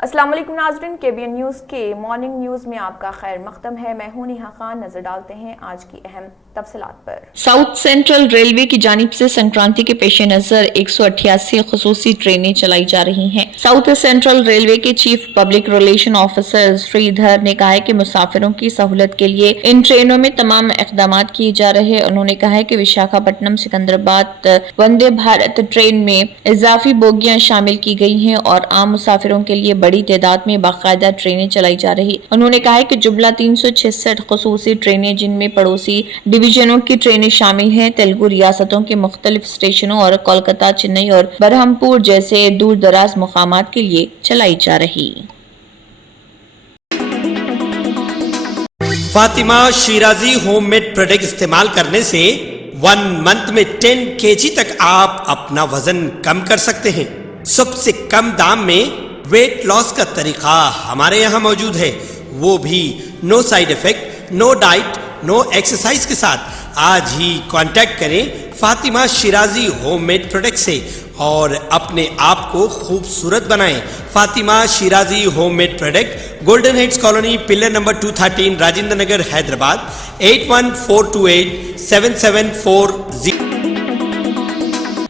अस्सलाम वालेकुम नाज़रीन, KBN न्यूज़ के मॉर्निंग न्यूज़ में आपका खैर मक़दम है। मैं हूं नेहा खान। नजर डालते हैं आज की अहम तफसीलात पर। साउथ सेंट्रल रेलवे की जानिब से संक्रांति के पेश नजर 188 खुसूसी ट्रेनें चलाई जा रही हैं। साउथ सेंट्रल रेलवे के chief public relation officer Sridhar ने कहा है कि मुसाफिरों की सहूलत के लिए इन ट्रेनों में तमाम इकदाम किए जा रहे हैं। उन्होंने कहा है कि विशाखापट्टनम सिकंदराबाद वंदे भारत ट्रेन में इजाफी बोगियां शामिल की गई हैं और आम मुसाफिरों के लिए बड़ी तादाद में बाकायदा ट्रेनें चलाई जा रही। उन्होंने कहा है कि जुमला 366 खुसूसी ट्रेनें, जिनमें पड़ोसी डिवीजनों की ट्रेनें शामिल हैं, तेलुगु रियासतों के मुख्तलिफ स्टेशनों और कोलकाता, चेन्नई और बरहमपुर जैसे दूर दराज मुकामात के लिए चलाई जा रही। फातिमा शिराजी होममेड प्रोडक्ट इस्तेमाल करने से 1 मंथ में 10 kg तक आप अपना वजन कम कर सकते हैं। सबसे कम दाम में वेट लॉस का तरीका हमारे यहाँ मौजूद है, वो भी no side effect, no diet, no exercise के साथ। आज ही कांटेक्ट करें फातिमा शिराजी होममेड प्रोडक्ट से और अपने आप को खूबसूरत बनाएं। Fatima Shirazi homemade product, golden heads colony, pillar number 213, Rajendra Nagar, Hyderabad 81428774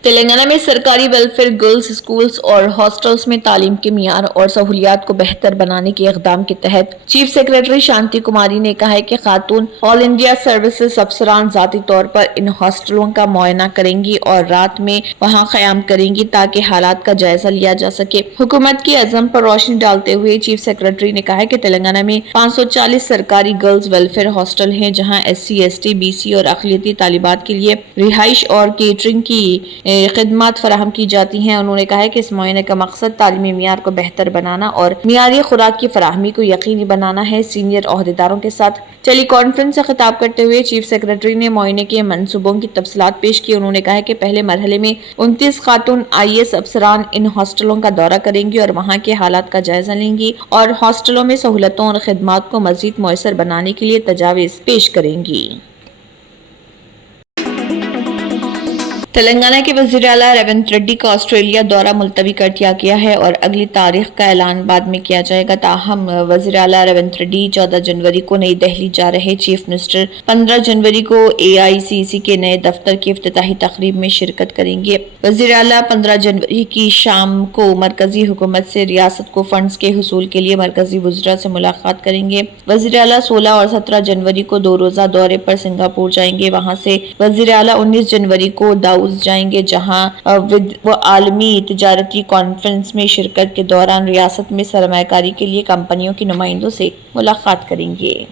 Telangana में सरकारी वेलफेयर गर्ल्स स्कूल्स और हॉस्टल्स में तालीम के मियार और सहूलियात को बेहतर बनाने के इक़दाम के तहत चीफ सेक्रेटरी शांति कुमारी ने कहा है कि खातून ऑल इंडिया सर्विसेज अफसरान ज़ाती तौर पर इन हॉस्टलों का मुआयना करेंगी और रात में वहां क़याम करेंगी ताकि हालात का जायजा लिया जा सके। हुकूमत की अज़म पर रोशनी डालते हुए चीफ सेक्रेटरी ने कहा है कि तेलंगाना में 540 सरकारी गर्ल्स वेलफेयर हॉस्टल हैं, जहाँ SC, ST, BC और अक़लियती तालिबात के लिए रिहाइश और केटरिंग की खिदमत फराहम की जाती हैं। उन्होंने कहा है कि इस मुआयने का मकसद तालीमी मियार को बेहतर बनाना और मियारी खुराक की फराहमी को यकीनी बनाना है। सीनियर ओहदेदारों के साथ टेली कॉन्फ्रेंस से खिताब करते हुए चीफ सेक्रेटरी ने मुआयने के मंसूबों की तफसीलात पेश की। उन्होंने कहा है कि पहले मरहले में 29 खातून IAS अफसरान इन हॉस्टलों का दौरा करेंगी और वहाँ के हालात का जायजा लेंगी और हॉस्टलों में सहूलतों और खिदमात को मजीद मुयसर बनाने के लिए तजावीज़ पेश करेंगी। तेलंगाना के वज़ीर आला रेवंत रेड्डी का ऑस्ट्रेलिया दौरा मुलतवी कर दिया गया है और अगली तारीख का ऐलान बाद में किया जाएगा। ताहम वज़ीर आला रेवंत रेड्डी 14 जनवरी को नई दिल्ली जा रहे। चीफ मिनिस्टर 15 जनवरी को AICC के नए दफ्तर की इफ्तिताही तकरीब में शिरकत करेंगे। वज़ीर आला 15 जनवरी की शाम को मरकजी हुकूमत से रियासत को फंड्स के हुसूल के लिए मरकजी वज़रा से मुलाकात करेंगे। वज़ीर आला 16 और 17 जनवरी को 2 रोज़ा दौरे पर सिंगापुर जाएंगे। वहाँ से वज़ीर आला 19 जनवरी को दाऊद जाएंगे, जहां वो आलमी तिजारती कॉन्फ्रेंस में शिरकत के दौरान रियासत में सरमायाकारी के लिए कंपनियों के नुमाइंदों से मुलाकात करेंगे।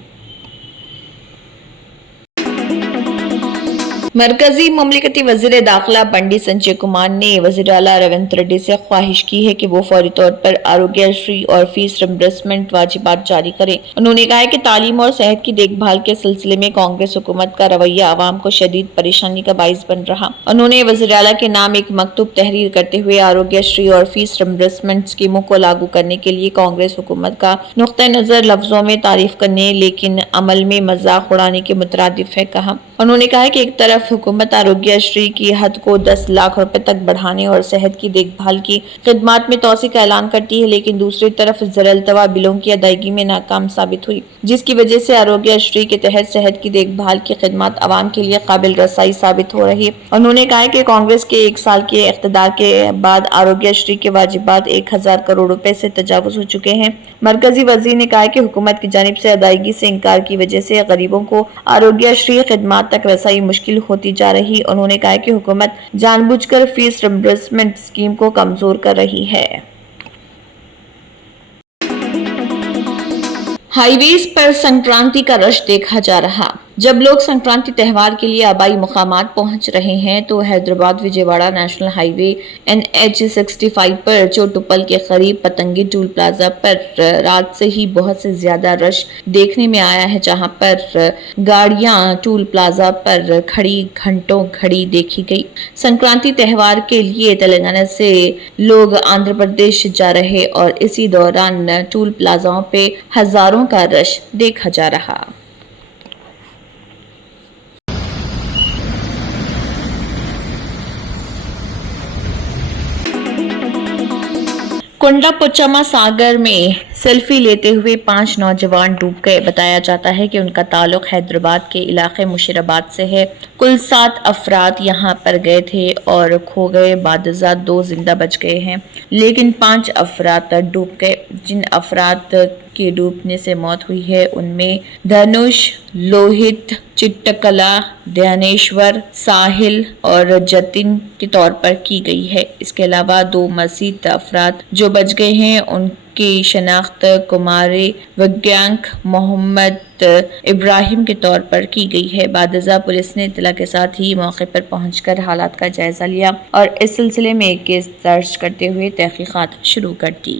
मरकजी ममलिकती वज़ीर दाखिला बंडी संजय कुमार ने वज़ीर आला रेवंत रेड्डी से ख्वाहिश की है कि वो फौरी तौर पर आरोग्यश्री और फीस रिम्बर्समेंट वाजिबात जारी करें। उन्होंने कहा है कि तालीम और सेहत की देखभाल के सिलसिले में कांग्रेस हुकूमत का रवैया आवाम को शदीद परेशानी का बाइस बन रहा। उन्होंने वज़ीर आला के नाम एक मकतूब तहरीर करते हुए आरोग्यश्री और फीस रिम्बर्समेंट स्कीमों को लागू करने के लिए कांग्रेस हुकूमत का नुक्ता नज़र लफ्जों में तारीफ करने लेकिन अमल में मजाक उड़ाने के मुतरादिफ है कहा। उन्होंने कहा कि एक तरफ हुकूमत आरोग्यश्री की हद को 10 लाख रुपए तक बढ़ाने और सेहत की देखभाल की खिदमत में तोसी का ऐलान करती है, लेकिन दूसरी तरफ ज़रअल्तवा बिलों की अदायगी में नाकाम साबित हुई, जिसकी वजह से आरोग्यश्री के तहत सेहत की देखभाल की खिदमत आवाम के लिए काबिल रसाई साबित हो रही है। उन्होंने कहा कि कांग्रेस के 1 साल के इख्तिदार के बाद आरोग्यश्री के वाजिबात 1000 करोड़ रुपए से तजावुज हो चुके हैं। मरकजी वजीर ने कहा कि हुकूमत की जानिब से अदायगी से इनकार की वजह से गरीबों को आरोग्यश्री खिदमत तक रसाई मुश्किल होती जा रही। उन्होंने कहा कि हुकूमत जानबूझकर फीस रिम्बर्समेंट स्कीम को कमजोर कर रही है। हाईवेज पर संक्रांति का रश देखा जा रहा। जब लोग संक्रांति त्यौहार के लिए आबाई मुकामात पहुंच रहे हैं तो Hyderabad Vijayawada national highway NH 65 पर चोटुपल के करीब पतंगी टूल प्लाजा पर रात से ही बहुत से ज्यादा रश देखने में आया है, जहां पर गाड़ियां टूल प्लाजा पर खड़ी घंटों खड़ी देखी गई। संक्रांति त्यौहार के लिए तेलंगाना से लोग आंध्र प्रदेश जा रहे और इसी दौरान टूल प्लाजाओं पे हजारों का रश देखा जा रहा। कुंडा पोचमा सागर में सेल्फी लेते हुए 5 नौजवान डूब गए। बताया जाता है कि उनका ताल्लुक हैदराबाद के इलाके मुशीराबाद से है। कुल 7 अफराद यहां पर गए थे और खो गए। बादशाह 2 जिंदा बच गए हैं, लेकिन 5 अफराद डूब गए। जिन अफराद के डूबने से मौत हुई है उनमें धनुष, लोहित, चिट्टकला, ध्यानेश्वर, साहिल और जतिन के तौर पर की गई है। इसके अलावा 2 मजीद अफराद जो बच गए हैं उनकी शनाख्त कुमारी विज्ञांक मोहम्मद इब्राहिम के तौर पर की गई है। बादशाह पुलिस ने इत्तला के साथ ही मौके पर पहुंचकर हालात का जायजा लिया और इस सिलसिले में एक केस दर्ज करते हुए तहकीकात शुरू कर दी।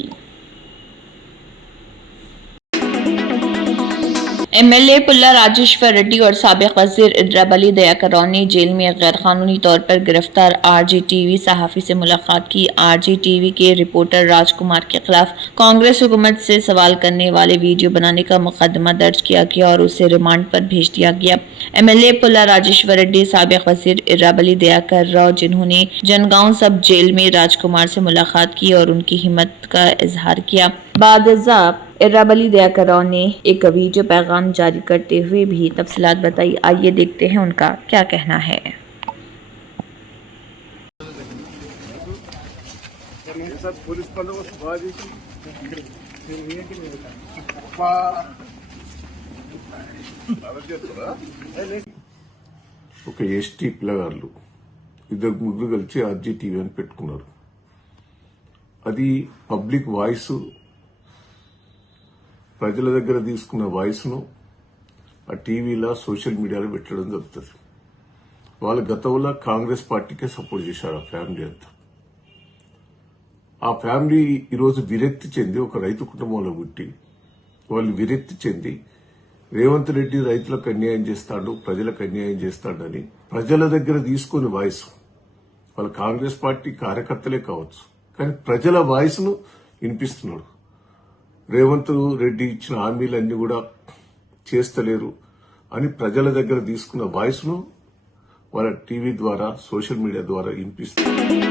एमएलए पुल्ला राजेश्वर रेड्डी और साबिक वजीर इद्राब अली दयाकर राव ने जेल में गैर कानूनी तौर पर गिरफ्तार आरजे-टीवी सहाफ़ी से मुलाकात की। आरजे-टीवी के रिपोर्टर राजकुमार के खिलाफ कांग्रेस हुकूमत से सवाल करने वाले वीडियो बनाने का मुकदमा दर्ज किया गया और उसे रिमांड पर भेज दिया गया। एमएलए पुल्ला राजेश्वर रेड्डी, साबिक वजीर इद्राब अली दयाकर राव, जिन्होंने जनगांव सब जेल में राजकुमार से मुलाकात की और उनकी हिम्मत का इजहार किया। बादशाह इद्राब अली दयाकर राव ने एक वीडियो पैगाम जारी करते हुए भी तफसीलात बताई। आइए देखते हैं उनका क्या कहना है। ఒక ఎస్టీ పిల్లగాళ్ళు 2 కలిసి ఆర్జీటీవీ అని పెట్టుకున్నారు. అది పబ్లిక్ వాయిస్, ప్రజల దగ్గర తీసుకున్న వాయిస్ ను ఆ టీవీలో సోషల్ మీడియాలో పెట్టడం జరుగుతుంది. వాళ్ళు గతంలో కాంగ్రెస్ పార్టీకే సపోర్ట్ చేశారు ఆ ఫ్యామిలీ అంతా. ఆ ఫ్యామిలీ ఈరోజు విరక్తి చెంది ఒక రైతు కుటుంబంలో పుట్టి వాళ్ళు విరక్తి చెంది రేవంత్ రెడ్డి రైతులకు అన్యాయం చేస్తాడు, ప్రజలకు అన్యాయం చేస్తాడని ప్రజల దగ్గర తీసుకుని వాయిస్, వాళ్ళ కాంగ్రెస్ పార్టీ కార్యకర్తలే కావచ్చు కానీ ప్రజల వాయిస్ ను వినిపిస్తున్నాడు. రేవంత్ రెడ్డి ఇచ్చిన హామీలన్నీ కూడా చేస్తలేరు అని ప్రజల దగ్గర తీసుకున్న వాయిస్ ను వాళ్ళ టీవీ ద్వారా, సోషల్ మీడియా ద్వారా వినిపిస్తున్నారు.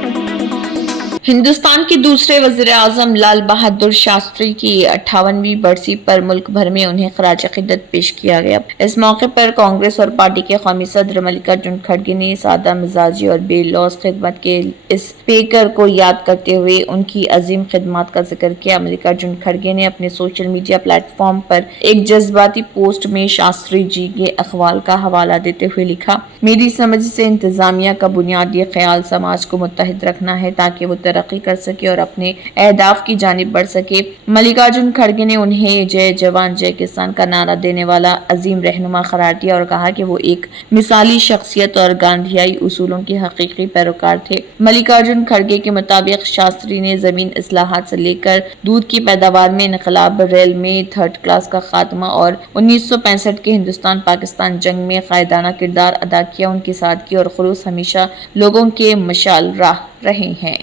हिंदुस्तान के दूसरे वजीर आजम लाल बहादुर शास्त्री की 58वीं बरसी पर मुल्क भर में उन्हें खराज अकीदत पेश किया गया। इस मौके पर कांग्रेस और पार्टी के कौमी सदर मल्लिकार्जुन खड़गे ने सादा मिजाजी और बेलौस खिदमत के इस स्पीकर को याद करते हुए उनकी अजीम खिदमत का जिक्र किया। मल्लिकार्जुन खड़गे ने अपने सोशल मीडिया प्लेटफॉर्म पर एक जज्बाती पोस्ट में शास्त्री जी के अखवाल का हवाला देते हुए लिखा, मेरी समझ से इंतजामिया का बुनियादी ख्याल समाज को मुत्तहिद रखना है ताकि वो तरक्की कर सके और अपने अहदाफ की जानिब बढ़ सके। मल्लिकार्जुन खड़गे ने उन्हें जय जवान जय किसान का नारा देने वाला अजीम रहनुमा करार दिया और कहा कि वो एक मिसाली शख्सियत और गांधीयाई उसूलों के हकीकी पैरोकार थे। मल्लिकार्जुन खड़गे के मुताबिक शास्त्री ने जमीन इस्लाहात से लेकर दूध की पैदावार में इनकलाब, रेल में 3rd क्लास का खात्मा और 1965 के हिंदुस्तान पाकिस्तान जंग में कायदाना किरदार अदा किया। उनकी सादगी और खुलूस हमेशा लोगों के मशाल राह रहे हैं।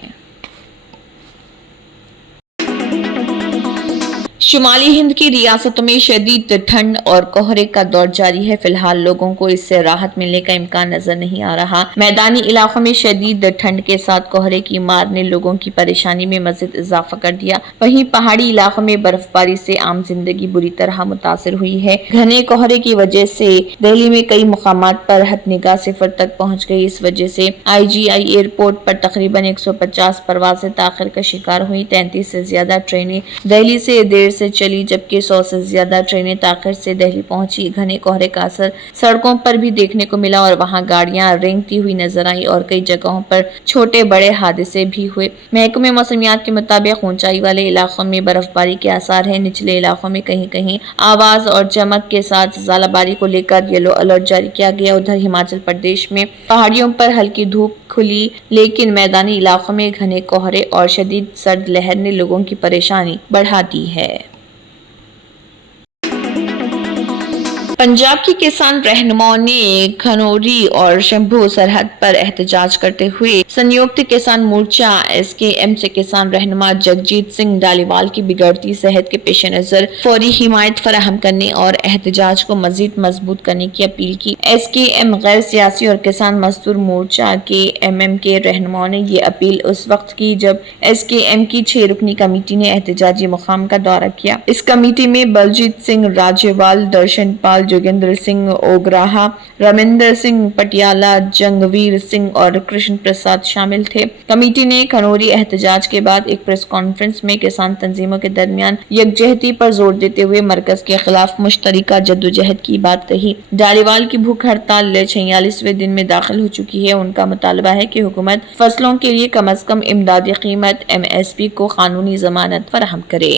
शुमाली हिंद की रियासतों में शदीद ठंड और कोहरे का दौर जारी है। फिलहाल लोगों को इससे राहत मिलने का इम्कान नजर नहीं आ रहा। मैदानी इलाकों में शदीद ठंड के साथ कोहरे की मार ने लोगों की परेशानी में मजीद इजाफा कर दिया। वहीं पहाड़ी इलाकों में बर्फबारी से आम जिंदगी बुरी तरह मुतासिर हुई है। घने कोहरे की वजह से दिल्ली में कई मुकामात पर हद-निगाह 0 तक पहुँच गई। इस वजह से IGI एयरपोर्ट पर तकरीबन 150 परवाजें ताखिर का शिकार हुई। 33 से ज्यादा ट्रेनें दिल्ली से देर से चली, जबकि 100 से ज्यादा ट्रेनें ताखिर से दिल्ली पहुंची। घने कोहरे का असर सड़कों पर भी देखने को मिला और वहां गाड़ियां रेंगती हुई नजर आई और कई जगहों पर छोटे बड़े हादसे भी हुए। महकमे मौसमियात के मुताबिक ऊंचाई वाले इलाकों में बर्फबारी के आसार है। निचले इलाकों में कहीं कहीं आवाज और चमक के साथ ज़ालाबारी को लेकर येलो अलर्ट जारी किया गया। उधर हिमाचल प्रदेश में पहाड़ियों पर हल्की धूप खुली, लेकिन मैदानी इलाकों में घने कोहरे और शदीद सर्द लहर ने लोगों की परेशानी बढ़ा दी है। पंजाब की किसान रहनुमाओं ने खनौरी और शंभू सरहद पर एहतजाज करते हुए संयुक्त किसान मोर्चा SKM से किसान रहनुमा जगजीत सिंह डालीवाल की बिगड़ती सेहत के पेश नजर फौरी हिमायत फराहम करने और एहतजाज को मजीद मजबूत करने की अपील की। SKM गैर सियासी और किसान मजदूर मोर्चा के MM के रहनुमाओं ने ये अपील उस वक्त की जब SKM की 6 रुकनी कमेटी ने एहतजाजी मुकाम का दौरा किया। इस कमेटी में बलजीत सिंह राजेवाल, दर्शन पाल, जोगेंद्र सिंह ओगराहा, रविंदर सिंह पटियाला, जंगवीर सिंह और कृष्ण प्रसाद शामिल थे। कमेटी ने खनौरी एहतजाज के बाद एक प्रेस कॉन्फ्रेंस में किसान तंजीमों के दरमियान यकजहती पर जोर देते हुए मरकज के खिलाफ मुश्तरका जद्दोजहद की बात कही। डालीवाल की भूख हड़ताल 46वें दिन में दाखिल हो चुकी है। उनका मुतालबा है कि हुकूमत फसलों के लिए कम अज कम इमदादी कीमत MSP को कानूनी जमानत फराहम करे।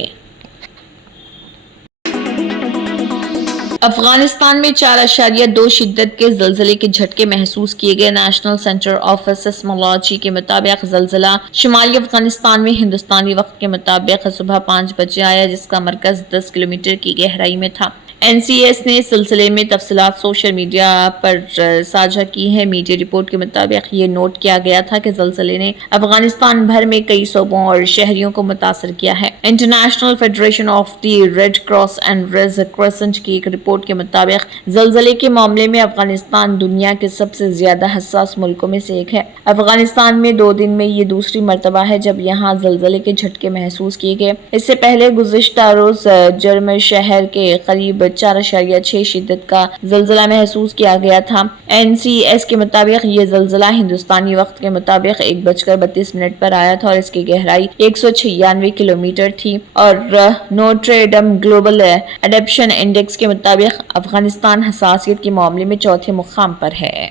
अफगानिस्तान में 4.2 शिद्दत के ज़लज़ले के झटके महसूस किए गए। नेशनल सेंटर ऑफ सिस्मोलॉजी के मुताबिक ज़लज़ला शुमाली अफगानिस्तान में हिंदुस्तानी वक्त के मुताबिक सुबह 5 बजे आया, जिसका मरकज 10 किलोमीटर की गहराई में था। NCS ने सिलसिले में तफसीलात सोशल मीडिया पर साझा की है। मीडिया रिपोर्ट के मुताबिक ये नोट किया गया था कि ज़लज़ले ने अफगानिस्तान भर में कई सूबों और शहरियों को मुतासर किया है। International federation of the red cross and red crescent की एक रिपोर्ट के मुताबिक ज़लज़ले के मामले में अफगानिस्तान दुनिया के सबसे ज्यादा हसास मुल्कों में से एक है। अफगानिस्तान में 2 दिन में ये दूसरी मरतबा है जब यहाँ ज़लज़ले के झटके महसूस किए गए। इससे पहले गुज़िश्ता रोज जर्मन शहर के करीब 4.6 शिद्दत का ज़लज़ला महसूस किया गया था। NCS के मुताबिक ये ज़लज़ला हिंदुस्तानी वक्त के मुताबिक 1:32 पर आया था और इसकी गहराई 196 किलोमीटर थी। और नोट्रे-डम ग्लोबल एडेप्शन इंडेक्स के मुताबिक अफगानिस्तान हसासियत के मामले में 4थे मुकाम पर है।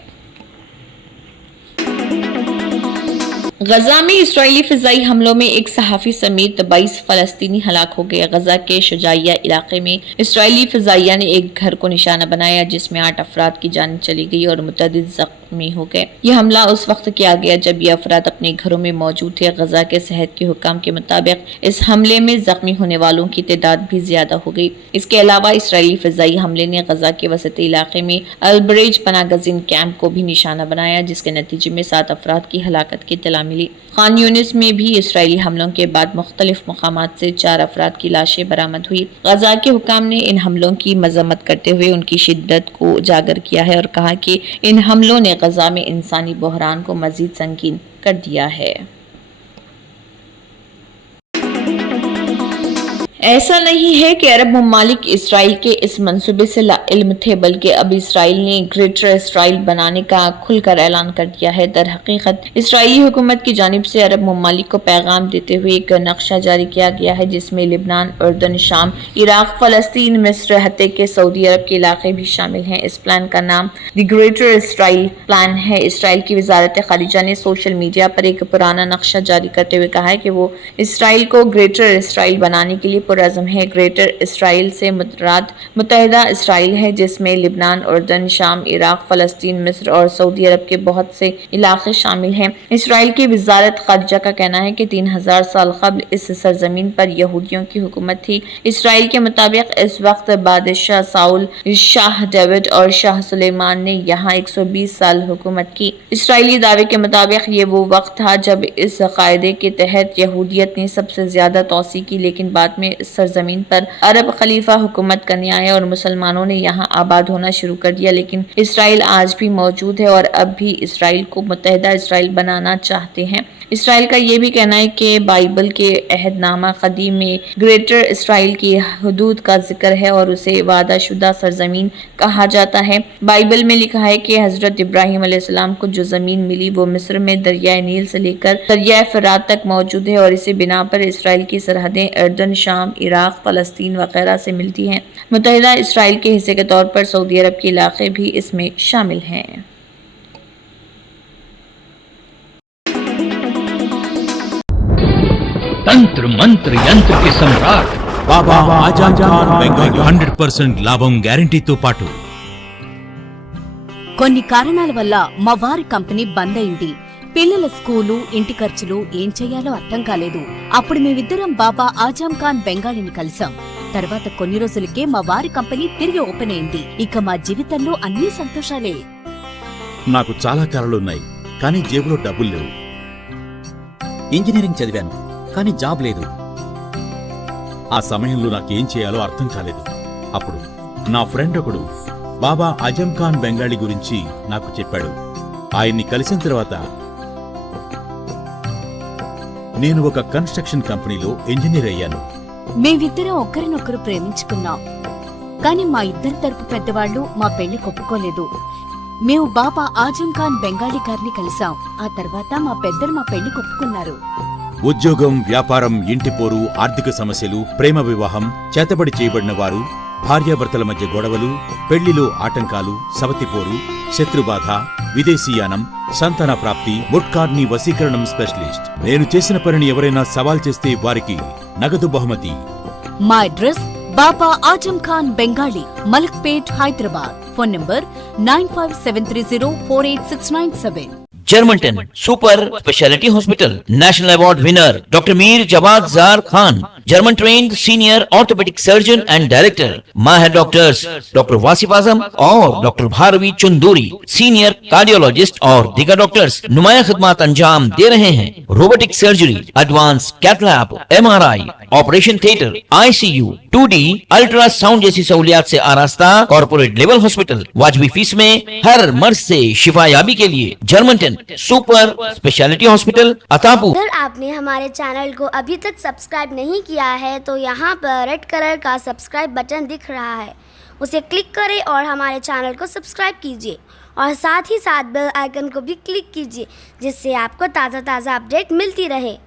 गजा में इस्राएली फिजाई हमलों में एक सहाफ़ी समेत 22 फलस्तीनी हलाक हो गए। गजा के शुजाइया इलाके में इस्राएली फिजाइया ने एक घर को निशाना बनाया जिसमें 8 अफराद की जान चली गई और मुतअद्दिद जख्मी हो गए। यह हमला उस वक्त किया गया जब ये अफराद अपने घरों में मौजूद थे। गजा के सेहत के हुक्काम के मुताबिक इस हमले में जख्मी होने वालों की तादाद भी ज्यादा हो गई। इसके अलावा इस्राएली फिजाई हमले ने गजा के वसती इलाके में अलबरेज पनागजीन कैंप को भी निशाना बनाया, जिसके नतीजे में 7 अफराद की हलाकत की इत्तला मिली। खान यूनिस में भी इसराइली हमलों के बाद मुख्तलिफ मकामात से 4 अफराद की लाशें बरामद हुई। गजा के हुकाम ने इन हमलों की मजम्मत करते हुए उनकी शिद्दत को उजागर किया है और कहा कि इन हमलों ने गजा में इंसानी बहरान को मजीद संगीन कर दिया है। ऐसा नहीं है कि अरब ममालिक इसराइल के इस मंसूबे से लाइल्म थे, बल्कि अब इसराइल ने ग्रेटर इसराइल बनाने का खुलकर ऐलान कर दिया है। दर हकीकत इसराइली हुकूमत की जानिब से अरब ममालिक को पैगाम देते हुए एक नक्शा जारी किया गया है जिसमें लिबनान, उर्दन, शाम, इराक, फलस्तीन, मिस्र, हत्ते के सऊदी अरब के इलाके भी शामिल हैं। इस प्लान का नाम द ग्रेटर इसराइल प्लान है। इसराइल की वजारत खारिजा ने सोशल मीडिया पर एक पुराना नक्शा जारी करते हुए कहा है कि वो इसराइल को ग्रेटर इसराइल बनाने के लिए पुरअज़्म है। ग्रेटर इसराइल से मुराद मुत्तहिदा इसराइल है जिसमें लिबनान, उर्दन, शाम, इराक, फलस्तीन, मिस्र और सऊदी अरब के बहुत से इलाके शामिल हैं। इसराइल की वजारत खारिजा का कहना है कि 3000 साल कबल इस सरजमीन पर यहूदियों की हुकूमत थी। इसराइल के मुताबिक इस वक्त बादशाह साउल, शाह डेविड और शाह सुलेमान ने यहाँ 120 साल हुकूमत की। इसराइली दावे के मुताबिक ये वो वक्त था जब इस कायदे के तहत यहूदियत ने सबसे ज्यादा तोसी की, लेकिन बाद में इस सरजमीन पर अरब खलीफा हुकूमत करने आए और मुसलमानों ने यहाँ आबाद होना शुरू कर दिया। लेकिन इसराइल आज भी मौजूद है और अब भी इसराइल को मुत्तहिदा इसराइल बनाना चाहते हैं। इसराइल का ये भी कहना है कि बाइबल के अहदनामा कदीम में ग्रेटर इसराइल की हदूद का जिक्र है और उसे वादा शुदा सरजमीन कहा जाता है। बाइबल में लिखा है कि हजरत इब्राहिम अलैहिस्सलाम को जो जमीन मिली वो मिस्र में दरियाए नील से लेकर दरियाए फरात तक मौजूद है और इसी बिना पर इसराइल की सरहदें उर्दन, शाम, इराक, फलस्तीन वगैरह से मिलती हैं। मुत्तहिदा इसराइल के हिस्से के तौर पर सऊदी अरब के इलाके भी इसमें शामिल हैं। तंत्र मंत्र यंत्र के सम्राट बाबा आजम खान బెంగాలీ 100% లాభం గ్యారెంటీతో పాటు కొన్ని కారణాల వల్ల మా వారి కంపెనీ బంద్ అయింది. పిల్లల స్కూలు, ఇంటి ఖర్చులు ఏం చెయ్యాలో అర్థం కాలేదు. అప్పుడు మేమిద్దరం బాబా ఆజం ఖాన్ బెంగాలీని కలిసాం. తర్వాత కొన్ని రోజులకే మా వారి కంపెనీ తిరిగి ఓపెన్ అయింది. ఇక మా జీవితంలో అన్ని సంతోషాలే. నాకు చాలా కలలున్నాయి, కానీ జేబులో డబ్బులు లేవు. ఇంజనీరింగ్ చదివాను, కానీ జాబ్ లేదు. ఆ సమయంలో నాకేం చేయాలో అర్థం కాలేదు. అప్పుడు నా ఫ్రెండ్ ఒకడు బాబా అజం ఖాన్ బెంగాలీ గురించి నాకు చెప్పాడు. ఆయన్ని కలిసిన తర్వాత నేను ఒక కన్స్ట్రక్షన్ కంపెనీలో ఇంజనీర్ అయ్యాను. మేమిద్దరం ఒకరినొకరు ప్రేమించుకున్నాం. కాని మా ఇద్దరి తరపు పెద్దవాళ్లు మా పెళ్లి ఒప్పుకోలేదు. మేము బాబా ఆజం ఖాన్ బెంగాలీ గారిని కలిసాం. ఆ తర్వాత మా పెద్దలు మా పెళ్లి ఒప్పుకున్నారు. ఉద్యోగం, వ్యాపారం, ఇంటిపోరు, ఆర్థిక సమస్యలు, ప్రేమ వివాహం, చేతబడి చేయబడిన వారు, భార్యాభర్తల మధ్య గొడవలు, పెళ్లిలో ఆటంకాలు, సవతిపోరు, శత్రుబాధ, విదేశీయానం, సంతాన ప్రాప్తి, ముట్కార్ని వశీకరణం స్పెషలిస్ట్. నేను చేసిన పనిని ఎవరైనా సవాల్ చేస్తే వారికి నగదు బహుమతి. మా address Baba Azam Khan Bengali, Malakpet, Hyderabad. Phone number 9573048697. Germanten super speciality hospital, national award winner doctor Mir Jawad Zar Khan, German trained senior orthopaedic surgeon and director. माहिर डॉक्टर्स डॉक्टर वासिफ आजम और doctor Bharavi Chunduri, senior cardiologist और दीगर डॉक्टर्स नुमाया खिदमत अंजाम दे रहे हैं. Robotic surgery, advance cath lab, MRI, operation theatre, ICU, 2D ultrasound जैसी सहूलियात से आरास्ता कॉर्पोरेट लेवल हॉस्पिटल. वाजबी फीस में हर मर्ज से शिफायाबी के लिए Germanton super speciality hospital, Attapur. अगर आपने हमारे चैनल को अभी तक सब्सक्राइब नहीं किया है तो यहाँ पर रेड कलर का सब्सक्राइब बटन दिख रहा है, उसे क्लिक करें और हमारे चैनल को सब्सक्राइब कीजिए और साथ ही साथ बेल आइकन को भी क्लिक कीजिए, जिससे आपको ताज़ा अपडेट मिलती रहे.